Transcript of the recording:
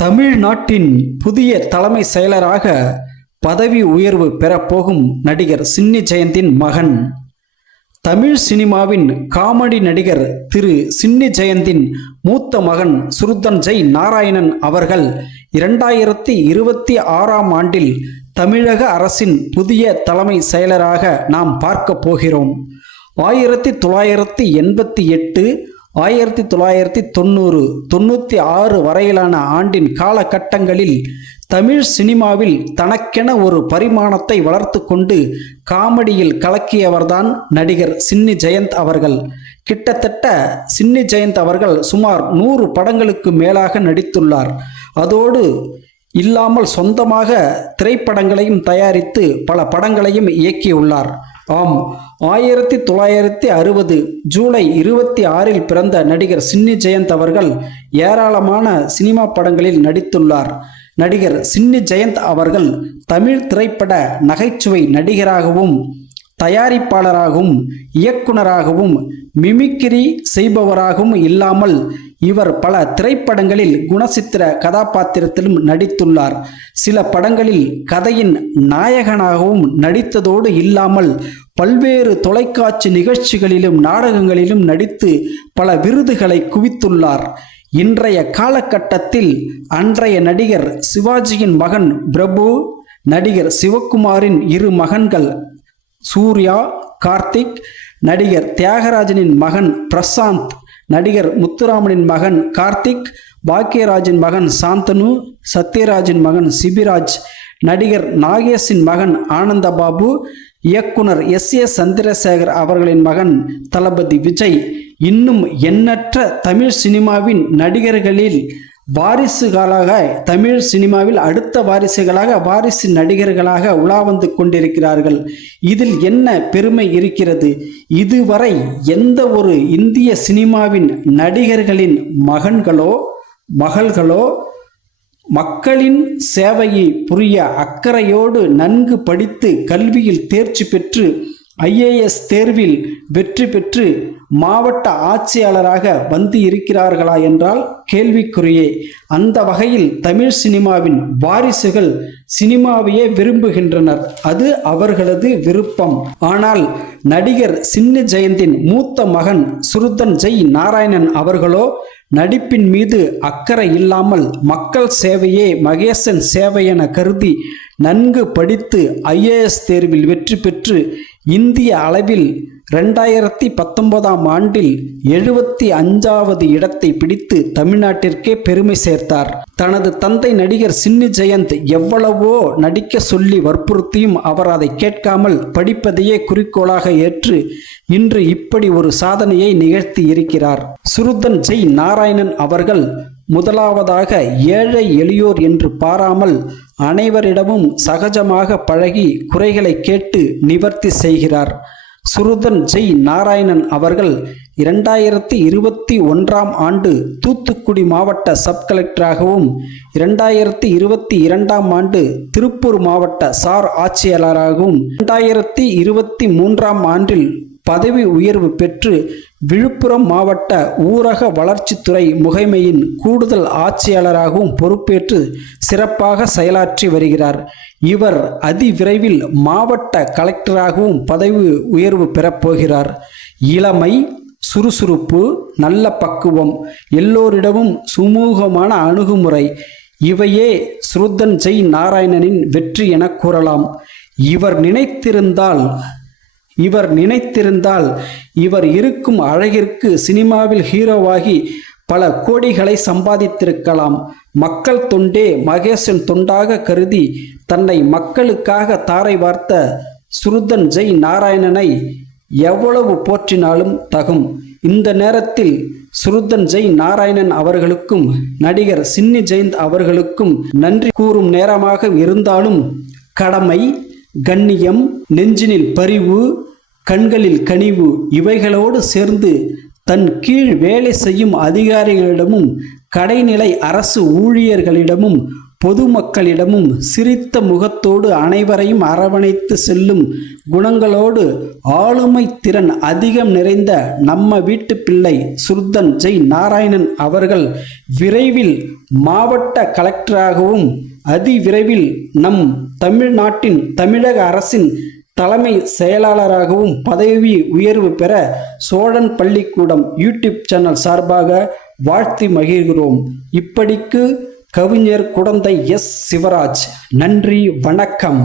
தமிழ்நாட்டின் புதிய தலைமை செயலராக பதவி உயர்வு பெறப்போகும் நடிகர் சின்னி ஜெயந்தின் மகன். தமிழ் சினிமாவின் காமெடி நடிகர் திரு சின்னி ஜெயந்தின் மூத்த மகன் சுருத்தன் ஜெய் நாராயணன் அவர்கள் இரண்டாயிரத்தி இருபத்தி ஆறாம் ஆண்டில் தமிழக அரசின் புதிய தலைமை செயலராக நாம் பார்க்க போகிறோம். ஆயிரத்தி தொள்ளாயிரத்தி எண்பத்தி எட்டு ஆயிரத்தி தொள்ளாயிரத்தி தொண்ணூறு தொண்ணூற்றி ஆறு வரையிலான ஆண்டின் காலகட்டங்களில் தமிழ் சினிமாவில் தனக்கென ஒரு பரிமாணத்தை வளர்த்து கொண்டு காமெடியில் கலக்கியவர்தான் நடிகர் சின்னி ஜெயந்த் அவர்கள். கிட்டத்தட்ட சின்னி ஜெயந்த் அவர்கள் சுமார் நூறு படங்களுக்கு மேலாக நடித்துள்ளார். அதோடு இல்லாமல் சொந்தமாக திரைப்படங்களையும் தயாரித்து பல படங்களையும் இயக்கியுள்ளார். ஆம். ஆயிரத்தி தொள்ளாயிரத்தி அறுபது ஜூலை இருபத்தி ஆறில் பிறந்த நடிகர் சின்னி ஜெயந்த் அவர்கள் ஏராளமான சினிமா படங்களில் நடித்துள்ளார். நடிகர் சின்னி ஜெயந்த் அவர்கள் தமிழ் திரைப்பட நகைச்சுவை நடிகராகவும் தயாரிப்பாளராகவும் இயக்குனராகவும் மிமிக்கிரி செய்பவராகவும் இல்லாமல் இவர் பல திரைப்படங்களில் குணசித்திர கதாபாத்திரத்திலும் நடித்துள்ளார். சில படங்களில் கதையின் நாயகனாகவும் நடித்ததோடு இல்லாமல் பல்வேறு தொலைக்காட்சி நிகழ்ச்சிகளிலும் நாடகங்களிலும் நடித்து பல விருதுகளை குவித்துள்ளார். இன்றைய காலகட்டத்தில் அன்றைய நடிகர் சிவாஜியின் மகன் பிரபு நடிகர் சிவகுமாரின் இரு மகன்கள் சூர்யா கார்த்திக் நடிகர் தியாகராஜனின் மகன் பிரசாந்த் நடிகர் முத்துராமனின் மகன் கார்த்திக் பாக்கியராஜின் மகன் சாந்தனு சத்யராஜின் மகன் சிபிராஜ் நடிகர் நாகேஷின் மகன் ஆனந்தபாபு இயக்குனர் எஸ். ஏ. சந்திரசேகர் அவர்களின் மகன் தளபதி விஜய். இன்னும் எண்ணற்ற தமிழ் சினிமாவின் நடிகர்களில் வாரிசுகளாக தமிழ் சினிமாவில் அடுத்த வாரிசுகளாக வாரிசு நடிகர்களாக உலா வந்து கொண்டிருக்கிறார்கள். இதில் என்ன பெருமை இருக்கிறது? இதுவரை எந்த ஒரு இந்திய சினிமாவின் நடிகர்களின் மகன்களோ மகள்களோ மக்களின் சேவையை புரிய அக்கறையோடு நன்கு படித்து கல்வியில் தேர்ச்சி பெற்று ஐஏஎஸ் தேர்வில் வெற்றி பெற்று மாவட்ட ஆட்சியாளராக வந்து இருக்கிறார்களா என்றால் கேள்விக்குறியே. அந்த வகையில் தமிழ் சினிமாவின் வாரிசுகள் சினிமாவையே விரும்புகின்றனர். அது அவர்களது விருப்பம். ஆனால் நடிகர் சின்ன ஜெயந்தின் மூத்த மகன் சுருதன் ஜெய் நாராயணன் அவர்களோ நடிப்பின் மீது அக்கறை இல்லாமல் மக்கள் சேவையே மகேசன் சேவை என கருதி நன்கு படித்து ஐஏஎஸ் தேர்வில் வெற்றி பெற்று இந்திய அளவில் ரெண்டாயிரத்தி பத்தொன்பதாம் ஆண்டில் எழுபத்தி அஞ்சாவது இடத்தை பிடித்து தமிழ்நாட்டிற்கே பெருமை சேர்த்தார். தனது தந்தை நடிகர் சின்னி ஜெயந்த் எவ்வளவோ நடிக்க சொல்லி வற்புறுத்தியும் அவர் அதை கேட்காமல் படிப்பதையே குறிக்கோளாக ஏற்று இன்று இப்படி ஒரு சாதனையை நிகழ்த்தி இருக்கிறார். சுருதன் ஜெய் நாராயணன் அவர்கள் முதலாவதாக ஏழை எளியோர் என்று பாராமல் அனைவரிடமும் சகஜமாக பழகி குறைகளை கேட்டு நிவர்த்தி செய்கிறார். சுருதன் ஜெய் நாராயணன் அவர்கள் இரண்டாயிரத்தி இருபத்தி ஒன்றாம் ஆண்டு தூத்துக்குடி மாவட்ட சப் கலெக்டராகவும் இரண்டாயிரத்தி இருபத்தி இரண்டாம் ஆண்டு திருப்பூர் மாவட்ட சார் ஆட்சியாளராகவும் இரண்டாயிரத்தி இருபத்தி மூன்றாம் ஆண்டில் பதவி உயர்வு பெற்று விழுப்புரம் மாவட்ட ஊரக வளர்ச்சித்துறை முகைமையின் கூடுதல் ஆட்சியாளராகவும் பொறுப்பேற்று சிறப்பாக செயலாற்றி வருகிறார். இவர் அதிவிரைவில் மாவட்ட கலெக்டராகவும் பதவி உயர்வு பெறப்போகிறார் இளமை சுறுசுறுப்பு நல்ல பக்குவம் எல்லோரிடமும் சுமூகமான அணுகுமுறை. இவையே ஸ்ருத்தன் ஜெய் நாராயணனின் வெற்றி என கூறலாம். இவர் நினைத்திருந்தால் இவர் நினைத்திருந்தால் இவர் இருக்கும் அழகிற்கு சினிமாவில் ஹீரோவாகி பல கோடிகளை சம்பாதித்திருக்கலாம். மக்கள் தொண்டே மகேஷன் தொண்டாக கருதி தன்னை மக்களுக்காக தாரை வார்த்த சுருதன் ஜெய் நாராயணனை எவ்வளவு போற்றினாலும் தகும். இந்த நேரத்தில் சுருதன் ஜெய் நாராயணன் அவர்களுக்கும் நடிகர் சின்னி ஜெயந்த் அவர்களுக்கும் நன்றி கூறும் நேரமாக இருந்தாலும் கடமை கண்ணியம் நெஞ்சினில் பரிவு கண்களில் கனிவு இவைகளோடு சேர்ந்து தன் கீழ் வேலை செய்யும் அதிகாரிகளிடமும் கடைநிலை அரசு ஊழியர்களிடமும் பொதுமக்களிடமும் சிரித்த முகத்தோடு அனைவரையும் அரவணைத்து செல்லும் குணங்களோடு ஆளுமை திறன் அதிகம் நிறைந்த நம்ம வீட்டு பிள்ளை சுர்தன் ஜெய் நாராயணன் அவர்கள் விரைவில் மாவட்ட கலெக்டராகவும் அதிவிரைவில் நம் தமிழ்நாட்டின் தமிழக அரசின் தலைமை செயலாளராகவும் பதவி உயர்வு பெற சோழன் பள்ளிக்கூடம் யூடியூப் சேனல் சார்பாக வாழ்த்தி மகிழ்கிறோம். இப்படிக்கு கவிஞர் குடந்தை எஸ் சிவராஜ். நன்றி வணக்கம்.